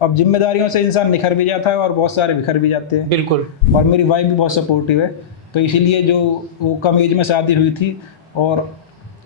अब जिम्मेदारियों से इंसान निखर भी जाता है और बहुत सारे बिखर भी जाते हैं। बिल्कुल। और मेरी वाइफ भी बहुत सपोर्टिव है, तो इसीलिए जो वो कम एज में शादी हुई थी और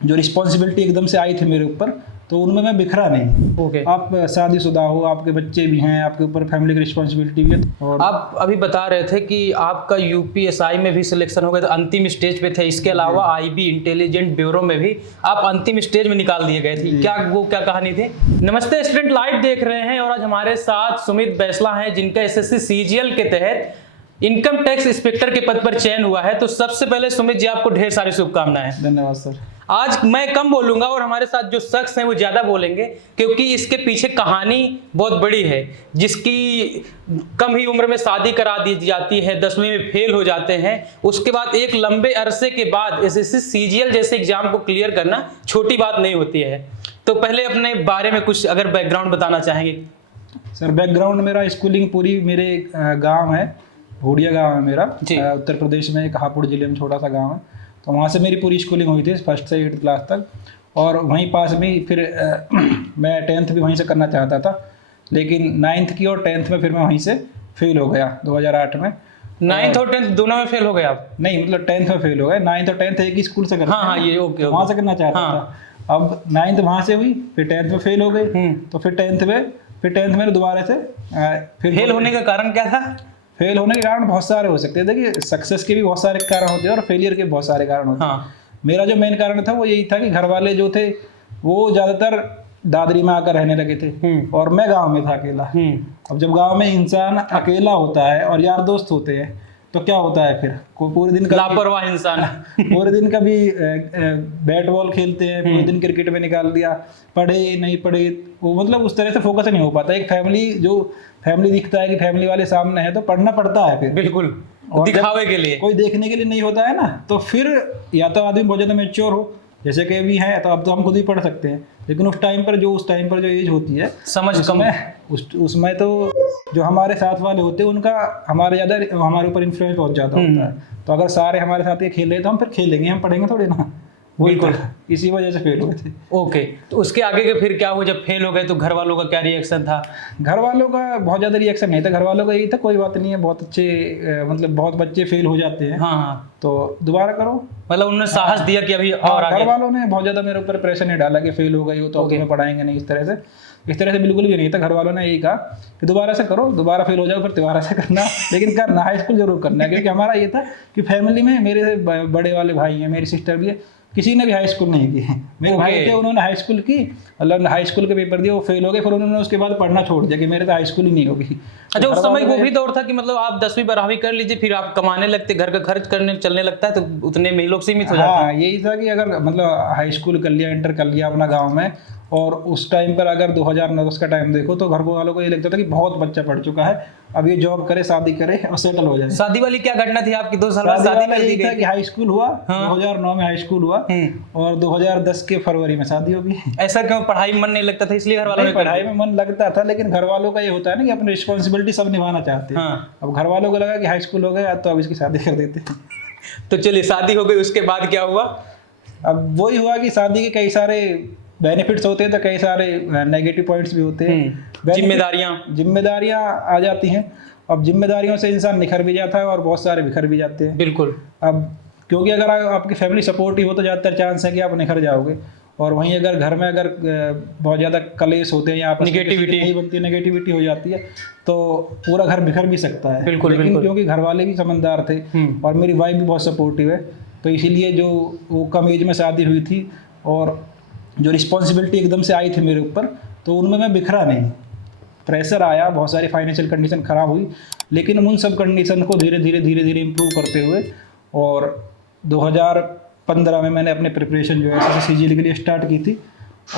जो रिस्पॉन्सिबिलिटी एकदम से आई थी मेरे ऊपर, तो उनमें मैं बिखरा नहीं। ओके। आप शादीशुदा हो, आपके बच्चे भी हैं, आपके ऊपर फैमिली की रिस्पॉन्सिबिलिटी भी है। और आप अभी बता रहे थे कि आपका यूपीएसआई में भी सिलेक्शन हो गया, तो अंतिम स्टेज पे थे। इसके अलावा आईबी इंटेलिजेंट ब्यूरो में भी आप अंतिम स्टेज में निकाल दिए गए थे। क्या कहानी थी? नमस्ते स्टूडेंट, लाइव देख रहे हैं और आज हमारे साथ सुमित बैसला हैं, जिनका एसएससी सीजीएल के तहत इनकम टैक्स इंस्पेक्टर के पद पर चयन हुआ है। तो सबसे पहले सुमित जी, आपको ढेर सारी शुभकामनाएं। धन्यवाद सर। आज मैं कम बोलूंगा और हमारे साथ जो शख्स हैं वो ज्यादा बोलेंगे, क्योंकि इसके पीछे कहानी बहुत बड़ी है। जिसकी कम ही उम्र में शादी करा दी जाती है, 10वीं में फेल हो जाते हैं, उसके बाद एक लंबे अरसे के बाद एसएससी सीजीएल जैसे एग्जाम को क्लियर करना छोटी बात नहीं होती है। तो पहले अपने बारे में कुछ अगर बैकग्राउंड बताना चाहेंगे। सर बैकग्राउंड मेरा स्कूलिंग पूरी मेरे गांव है, भोड़िया गांव है मेरा, उत्तर प्रदेश में एक हापुड़ जिले में छोटा सा गांव है। तो वहाँ से मेरी पूरी स्कूलिंग हुई थी 1st से 8th क्लास तक। और वहीं पास में फिर मैं 10th भी वहीं से करना चाहता था, लेकिन 9th की और 10th में फिर मैं वहीं से फेल हो गया 2008 में। 9th और 10th दोनों में फेल हो गए आप? नहीं, मतलब 10th में फेल हो गए। 9th और 10th एक ही स्कूल से करना। हाँ, ये ओके। वहाँ से करना चाहता था। अब 9th वहाँ से हुई, फिर 10th में फेल हो गई। तो फिर 10th में दोबारा से फिर फेल होने का कारण क्या था? फेल होने के कारण बहुत सारे हो सकते हैं। देखिए, सक्सेस के भी बहुत सारे कारण होते हैं और फेलियर के बहुत सारे कारण होते हैं। हाँ। मेरा जो मेन कारण था वो यही था कि घर वाले जो थे वो ज़्यादातर दादरी में आकर रहने लगे थे और मैं गांव में था अकेला। अब जब गांव में इंसान अकेला होता है और यार दोस्त होते हैं, तो क्या होता है फिर पूरे दिन का लापरवाह इंसान पूरे दिन कभी बैट बॉल खेलते हैं, पूरे दिन क्रिकेट में निकाल दिया, पढ़े नहीं पढ़े, वो मतलब उस तरह से फोकस नहीं हो पाता। एक फैमिली दिखता है कि फैमिली वाले सामने है, तो पढ़ना पड़ता है फिर। बिल्कुल, दिखावे के लिए, कोई देखने के लिए नहीं होता है ना। तो फिर या तो आदमी बहुत ज़्यादा मैच्योर हो, जैसे कि अभी है, तो अब तो हम खुद ही पढ़ सकते हैं। लेकिन उस टाइम पर जो एज होती है, समझ उसमें तो जो हमारे साथ वाले होते हैं उनका हमारे ऊपर इन्फ्लुएंस बहुत ज़्यादा होता है। तो अगर सारे हमारे साथ ये खेल रहे तो हम फिर खेलेंगे, हम पढ़ेंगे थोड़े ना। बिल्कुल, इसी वजह से फेल हुए थे। ओके। तो उसके आगे के फिर क्या हुआ जब फेल हो गए? तो घर वालों का क्या रिएक्शन था? घर वालों का बहुत ज़्यादा रिएक्शन नहीं था। घर वालों का यही था, कोई बात नहीं है, बहुत अच्छे, मतलब बहुत बच्चे फेल हो जाते हैं। हाँ, तो दोबारा करो। मतलब उन्होंने साहस दिया कि अभी और आगे। घर वालों ने बहुत ज़्यादा मेरे ऊपर प्रेशर नहीं डाला कि फेल हो गई हो तो तुम्हें पढ़ाएंगे नहीं। इस तरह से बिल्कुल भी नहीं था। घर वालों ने यही कहा कि दोबारा से करो, दोबारा फेल हो जाओ फिर दोबारा से करना, लेकिन करना हाई स्कूल जरूर करना है। क्योंकि हमारा ये था कि फैमिली में मेरे बड़े वाले भाई हैं, मेरी सिस्टर भी है, किसी ने भी हाई स्कूल नहीं की है। मेरे भाई थे, उन्होंने हाई स्कूल की, मतलब हाई स्कूल के पेपर दिए, वो फेल हो गए, फिर उन्होंने उसके बाद पढ़ना छोड़ दिया कि मेरे तो हाई स्कूल ही नहीं होगी। अच्छा, उस समय वो भी दौर था कि मतलब आप 10वीं 12वीं कर लीजिए, फिर आप कमाने लगते, घर का खर्च करने चलने लगता है, तो उतने में ही लोग सीमित हो जाते हैं। हाँ, यही था कि अगर मतलब हाई स्कूल कर लिया, इंटर कर लिया अपना गाँव में, और उस टाइम पर अगर 2009 का टाइम देखो तो घर वालों को ये लगता था कि बहुत बच्चा पढ़ चुका है, अब ये जॉब करे, शादी करे और सेटल हो जाए। शादी वाली क्या घटना थी आपकी? 2 साल बाद शादी कर दी गई कि हाई स्कूल हुआ। 2009 में हाई स्कूल हुआ और 2010 के फरवरी में शादी होगी। ऐसा क्यों? पढ़ाई में मन नहीं लगता था इसलिए घर वालों ने? पढ़ाई में मन लगता था, लेकिन घर वालों का ये होता है ना कि अपनी रिस्पॉन्सिबिलिटी सब निभाना चाहते हैं। अब घर वालों को लगा कि हाई स्कूल हो गया तो अब इसकी शादी कर देते हैं। तो चलिए, शादी हो गई, उसके बाद क्या हुआ? अब वही हुआ कि शादी के कई सारे बेनिफिट्स होते हैं तो कई सारे नेगेटिव पॉइंट्स भी होते हैं। जिम्मेदारियां आ जाती हैं। अब जिम्मेदारियों से इंसान निखर भी जाता है और बहुत सारे बिखर भी जाते हैं। बिल्कुल। अब क्योंकि अगर आपकी फैमिली सपोर्टिव हो तो ज़्यादातर चांस है कि आप निखर जाओगे, और वहीं अगर घर में अगर बहुत ज़्यादा कलेश होते हैं या नेगेटिविटी नहीं बनती है, नेगेटिविटी हो जाती है, तो पूरा घर बिखर भी सकता है। बिल्कुल, लेकिन क्योंकि घर वाले भी समझदार थे और मेरी वाइफ भी बहुत सपोर्टिव है, तो इसीलिए जो वो कम एज में शादी हुई थी और जो रिस्पॉन्सिबिलिटी एकदम से आई थी मेरे ऊपर, तो उनमें मैं बिखरा नहीं। प्रेशर आया, बहुत सारी फाइनेंशियल कंडीशन ख़राब हुई, लेकिन उन सब कंडीशन को धीरे धीरे इम्प्रूव करते हुए और 2015 में मैंने अपने प्रिपरेशन जो है एसएससी सीजीएल के लिए स्टार्ट की थी,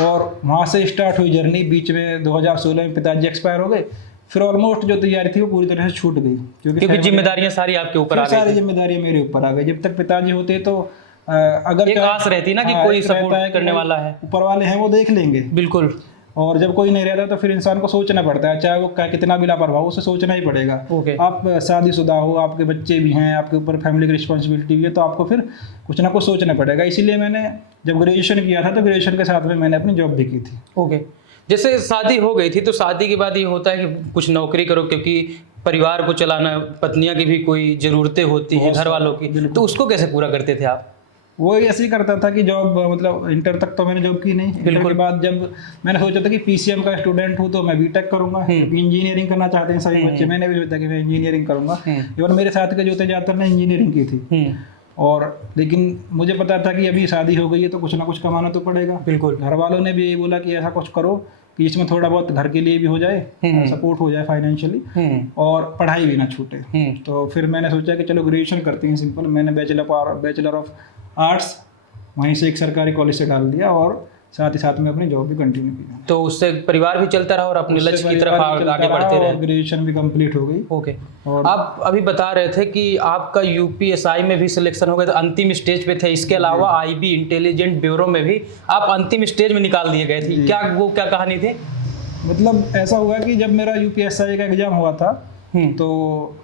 और वहाँ से स्टार्ट हुई जर्नी। बीच में 2016 में पिताजी एक्सपायर हो गए, फिर ऑलमोस्ट जो तैयारी थी वो पूरी तरह से छूट गई, क्योंकि जिम्मेदारियां सारी आपके ऊपर आ गई। सारी जिम्मेदारियां मेरे ऊपर आ गई। जब तक पिताजी होते तो अगर एक आस रहती ना कि कोई सपोर्ट करने वाला है, ऊपर वाले हैं, वो देख लेंगे। बिल्कुल। और जब कोई नहीं रहता तो फिर इंसान को सोचना पड़ता है, चाहे वो कितना भी लापरवाह हो, उसे सोचना ही पड़ेगा। आप शादीशुदा हो, आपके बच्चे भी हैं, आपके ऊपर फैमिली की रिस्पॉन्सिबिलिटी भी है, तो आपको फिर कुछ ना कुछ सोचना पड़ेगा। इसीलिए मैंने जब ग्रेजुएशन किया था तो ग्रेजुएशन के साथ में मैंने अपनी जॉब भी की थी। ओके। जैसे शादी हो गई थी तो शादी के बाद ये होता है कि कुछ नौकरी करो, क्योंकि परिवार को चलाना, पत्नियां की भी कोई ज़रूरतें होती हैं, घर वालों की, तो उसको कैसे पूरा करते थे आप? वो ऐसे ही करता था कि जॉब, मतलब इंटर तक तो मैंने जॉब की नहीं। इंटर के बाद जब मैंने सोचा था कि पीसीएम का स्टूडेंट हूँ तो मैं बीटेक करूंगा, इंजीनियरिंग करना चाहते हैं सभी बच्चे, मैंने भी सोचा कि मैं इंजीनियरिंग करूंगा। इवन मेरे साथ के जो थे ज़्यादातर ने इंजीनियरिंग की थी, और लेकिन मुझे पता था कि अभी शादी हो गई है तो कुछ ना कुछ कमाना तो पड़ेगा। बिल्कुल। घर वालों ने भी यही बोला कि ऐसा कुछ करो कि इसमें थोड़ा बहुत घर के लिए भी हो जाए, सपोर्ट हो जाए फाइनेंशियली, और पढ़ाई भी ना छूटे। तो फिर मैंने सोचा कि चलो ग्रेजुएशन करते हैं सिंपल। मैंने बैचलर ऑफ आर्ट्स वहीं से एक सरकारी कॉलेज से डाल दिया, और साथ ही साथ में अपनी जॉब भी कंटिन्यू की। तो उससे परिवार भी चलता रहा और अपने लक्ष्य की तरफ आगे बढ़ते रहे। ग्रेजुएशन भी कंप्लीट हो गई। ओके। आप अभी बता रहे थे कि आपका यूपीएसआई में भी सिलेक्शन हो गया, तो अंतिम स्टेज पे थे। इसके अलावा आईबी इंटेलिजेंट ब्यूरो में भी आप अंतिम स्टेज में निकाल दिए गए थे। क्या कहानी थी? मतलब ऐसा हुआ कि जब मेरा यूपीएसआई का एग्जाम हुआ था, तो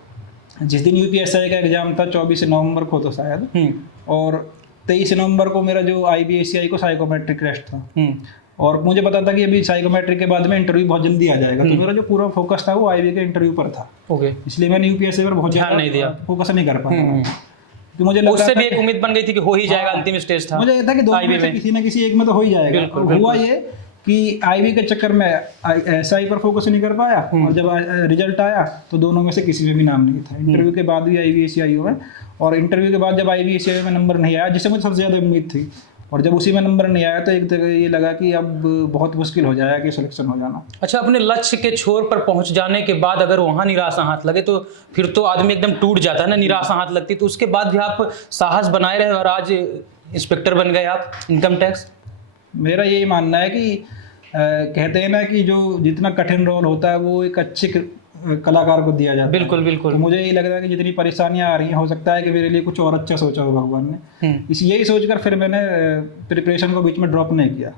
जिस दिन यूपीएसआई का एग्जाम था 24 नवंबर को तो शायद, और 23 नवंबर को मेरा जो आईबीएससीआई को साइकोमेट्रिक टेस्ट था, और मुझे पता था कि अभी साइकोमेट्रिक के बाद में इंटरव्यू बहुत जल्दी आ जाएगा, तो मेरा जो पूरा फोकस था वो आईबी के इंटरव्यू पर था। ओके। इसलिए मैंने यूपीएससी पर बहुत ज़्यादा नहीं दिया, फोकस नहीं कर पाया। तो मुझे लगा उससे भी एक उम्मीद बन गई थी कि हो ही जाएगा, अंतिम स्टेज था। मुझे ये था कि दोनों में से किसी न किसी एक में तो हो ही जाएगा। हुआ ये कि आईबी के चक्कर में एसआई पर फोकस नहीं कर पाया, और जब रिजल्ट आया तो दोनों में से किसी में भी नाम नहीं था। इंटरव्यू के बाद भी आईबीएससीआई में, और इंटरव्यू के बाद जब आईबीएससीआई में नंबर नहीं आया, जिससे मुझे सबसे ज़्यादा उम्मीद थी, और जब उसी में नंबर नहीं आया तो एक तरह ये लगा कि अब बहुत मुश्किल हो जाएगा कि सिलेक्शन हो जाना। अच्छा, अपने लक्ष्य के छोर पर पहुंच जाने के बाद अगर वहाँ निराशा हाथ लगे तो फिर तो आदमी एकदम टूट जाता है ना, निराशा हाथ लगती, तो उसके बाद भी आप साहस बनाए रहे और आज इंस्पेक्टर बन गए आप इनकम टैक्स। मेरा यही मानना है कि कहते हैं ना कि जो जितना कठिन रोल होता है वो एक अच्छे कलाकार को दिया जाता है। बिल्कुल बिल्कुल। तो मुझे यही लगता है कि जितनी परेशानियां आ रही हैं, हो सकता है कि मेरे लिए कुछ और अच्छा सोचा हो भगवान ने। यही सोचकर फिर मैंने प्रिपरेशन को बीच में ड्रॉप नहीं किया।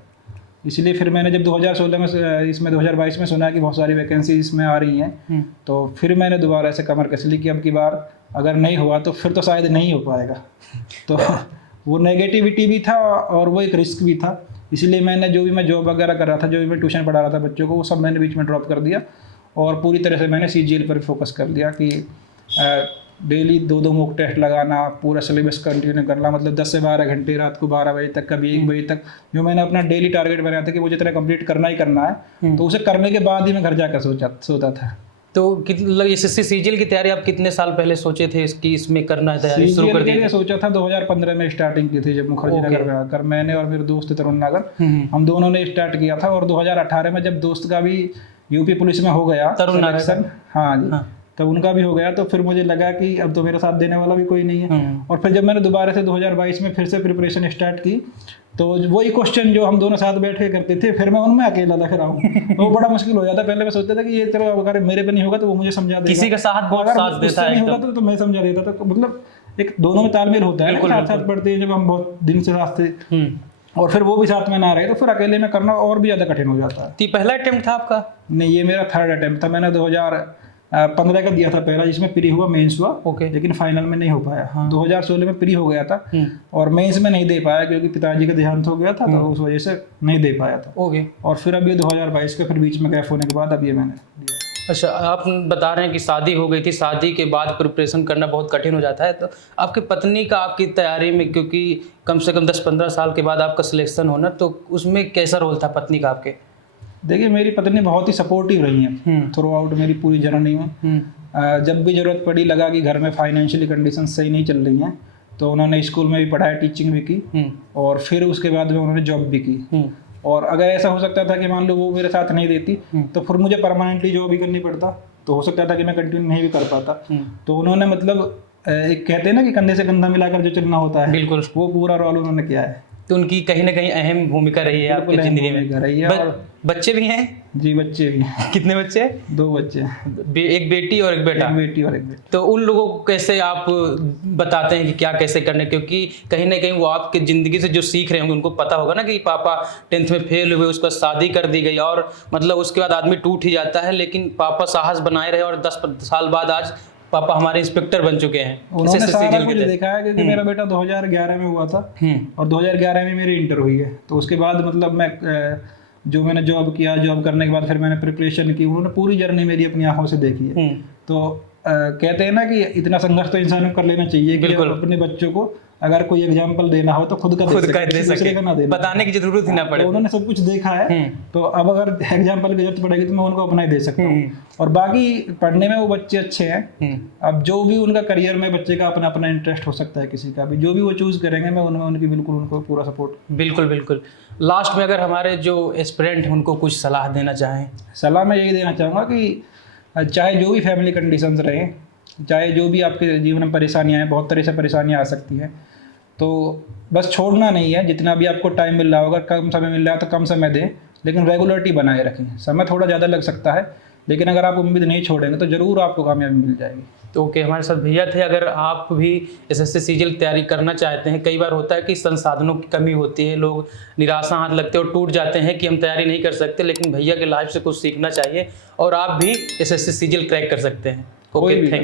इसलिए फिर मैंने जब 2016 में इसमें 2022 में सुना कि बहुत सारी वैकेंसी इसमें आ रही हैं, तो फिर मैंने दोबारा से कमर कस ली कि अब की बार अगर नहीं हुआ तो फिर तो शायद नहीं हो पाएगा। तो वो नेगेटिविटी भी था और वो एक रिस्क भी था। इसलिए मैंने जो भी मैं जॉब वगैरह कर रहा था, जो भी मैं ट्यूशन पढ़ा रहा था बच्चों को, वो सब मैंने बीच में ड्रॉप कर दिया, और पूरी तरह से मैंने सीजीएल पर फोकस कर दिया कि डेली 2 मॉक टेस्ट लगाना, पूरा सिलेबस कंटिन्यू करना, मतलब 10 से 12 घंटे, रात को 12 बजे तक, कभी 1 बजे तक, जो मैंने अपना डेली टारगेट बनाया था कि मुझे इतना कंप्लीट करना ही करना है, तो उसे करने के बाद ही मैं घर जाकर सोता था। तो एसएससी सीजीएल की तैयारी आप कितने साल पहले सोचे थे इसकी, इसमें करना है तैयारी शुरू कर दी? सोचा था 2015 में स्टार्टिंग की थी, जब मुखर्जी नगर में आकर मैंने और मेरे दोस्त तरुण नागर, हम दोनों ने स्टार्ट किया था। और 2018 में जब दोस्त का भी यूपी पुलिस में हो गया सिलेक्शन, हाँ जी, तब उनका भी हो गया, तो फिर मुझे लगा कि अब तो मेरा साथ देने वाला भी कोई नहीं है। और फिर जब मैंने दोबारा से 2022 में फिर से प्रिपरेशन स्टार्ट की, तो वही क्वेश्चन जो हम दोनों साथ बैठ के करते थे, फिर मैं उनमें अकेला लग रहा हूँ, तो वो बड़ा मुश्किल हो जाता। पहले मैं सोचता था कि ये चलो अगर मेरे पे नहीं होगा तो वो मुझे समझा देगा, किसी का साथ बहुत साथ देता है, नहीं होगा तो मैं समझा देता था। मतलब एक दोनों में तालमेल होता है, साथ साथ पढ़ते हैं जब हम बहुत दिन से साथ थे, और फिर वो भी साथ में ना रहे तो फिर अकेले में करना और भी ज़्यादा कठिन हो जाता है। तो पहला अटेम्प्ट था आपका? नहीं, ये मेरा 3rd अटेम्प्ट था। मैंने 2015 का दिया था पहला, जिसमें प्री हुआ, मेंस हुआ, लेकिन फाइनल में नहीं हो पाया। 2016 में प्री हो गया था, और मेंस में नहीं दे पाया क्योंकि पिताजी का देहांत हो गया था, तो उस वजह से नहीं दे पाया था। और फिर अब ये 2022 का फिर बीच में गैप होने के बाद अब ये मैंने दिया। अच्छा, आप बता रहे हैं कि शादी हो गई थी, शादी के बाद प्रिपरेशन करना बहुत कठिन हो जाता है, तो आपकी पत्नी का आपकी तैयारी में, क्योंकि कम से कम 10-15 साल के बाद आपका सिलेक्शन होना, तो उसमें कैसा रोल था पत्नी का आपके? देखिए, मेरी पत्नी बहुत ही सपोर्टिव रही है थ्रू आउट मेरी पूरी जर्नी में। जब भी ज़रूरत पड़ी, लगा कि घर में फाइनेंशियली कंडीशन सही नहीं चल रही हैं, तो उन्होंने स्कूल में भी पढ़ाया, टीचिंग भी की, और फिर उसके बाद में उन्होंने जॉब भी की। और अगर ऐसा हो सकता था कि मान लो वो मेरे साथ नहीं देती, तो फिर मुझे परमानेंटली जॉब भी करनी पड़ता, तो हो सकता था कि मैं कंटिन्यू नहीं भी कर पाता। तो उन्होंने मतलब एक कहते हैं ना कि कंधे से कंधा मिलाकर जो चलना होता है, बिल्कुल वो पूरा रोल उन्होंने किया है। तो उनकी कहीं ना कहीं अहम भूमिका रही है आपकी जिंदगी में। रही है। और बच्चे भी हैं? जी, बच्चे भी हैं। कितने बच्चे? 2 बच्चे, एक बेटी और एक बेटा। एक बेटी और एक बेटा। तो उन लोगों को कैसे आप बताते हैं कि क्या कैसे करने, क्योंकि कहीं ना कहीं वो आपकी ज़िंदगी से जो सीख रहे होंगे, उनको पता होगा ना कि पापा 10th में फेल हुए, उसके बाद शादी कर दी गई, और मतलब उसके बाद आदमी टूट ही जाता है, लेकिन पापा साहस बनाए रहे और 10 साल बाद आज पापा हमारे इंस्पेक्टर बन चुके हैं। उन्होंने सारा कुछ देखा है, क्योंकि मेरा बेटा 2011 में हुआ था, और 2011 में मेरी इंटर हुई है। तो उसके बाद मतलब मैं जो मैंने जॉब किया, जॉब करने के बाद फिर मैंने प्रिपरेशन की, उन्होंने पूरी जर्नी मेरी अपनी आंखों से देखी है। तो कहते हैं ना कि इतना संघर्ष तो इंसान को कर लेना चाहिए कि अपने बच्चों को अगर कोई एग्जाम्पल देना हो तो खुद का दे सके, ना देना, बताने की जरूरत ही ना पड़े। तो उन्होंने सब कुछ देखा है, तो अब अगर एग्जाम्पल की जरूरत पड़ेगी तो मैं उनको अपना ही दे सकता हूँ। और बाकी पढ़ने में वो बच्चे अच्छे हैं, अब जो भी उनका करियर में बच्चे का अपना अपना इंटरेस्ट हो सकता है, किसी का भी जो भी वो चूज करेंगे, मैं उनमें उनकी बिल्कुल उनको पूरा सपोर्ट। बिल्कुल बिल्कुल। लास्ट में अगर हमारे जो एस्पिरेंट हैं उनको कुछ सलाह देना चाहें? सलाह मैं यही देना चाहूँगा कि चाहे जो भी फैमिली कंडीशंस रहे, चाहे जो भी आपके जीवन में परेशानियाँ हैं, बहुत तरह से परेशानियाँ आ सकती हैं, तो बस छोड़ना नहीं है। जितना भी आपको टाइम मिल रहा होगा, कम समय मिल रहा है तो कम समय दें, लेकिन रेगुलरिटी बनाए रखें। समय थोड़ा ज़्यादा लग सकता है, लेकिन अगर आप उम्मीद नहीं छोड़ेंगे तो ज़रूर आपको कामयाबी मिल जाएगी। तो ओके, हमारे साथ भैया थे। अगर आप भी एसएससी सीजीएल तैयारी करना चाहते हैं, कई बार होता है कि संसाधनों की कमी होती है, लोग निराशा हाथ लगते हैं और टूट जाते हैं कि हम तैयारी नहीं कर सकते, लेकिन भैया के लाइफ से कुछ सीखना चाहिए और आप भी एसएससी सीजीएल क्रैक कर सकते हैं। Okay, thank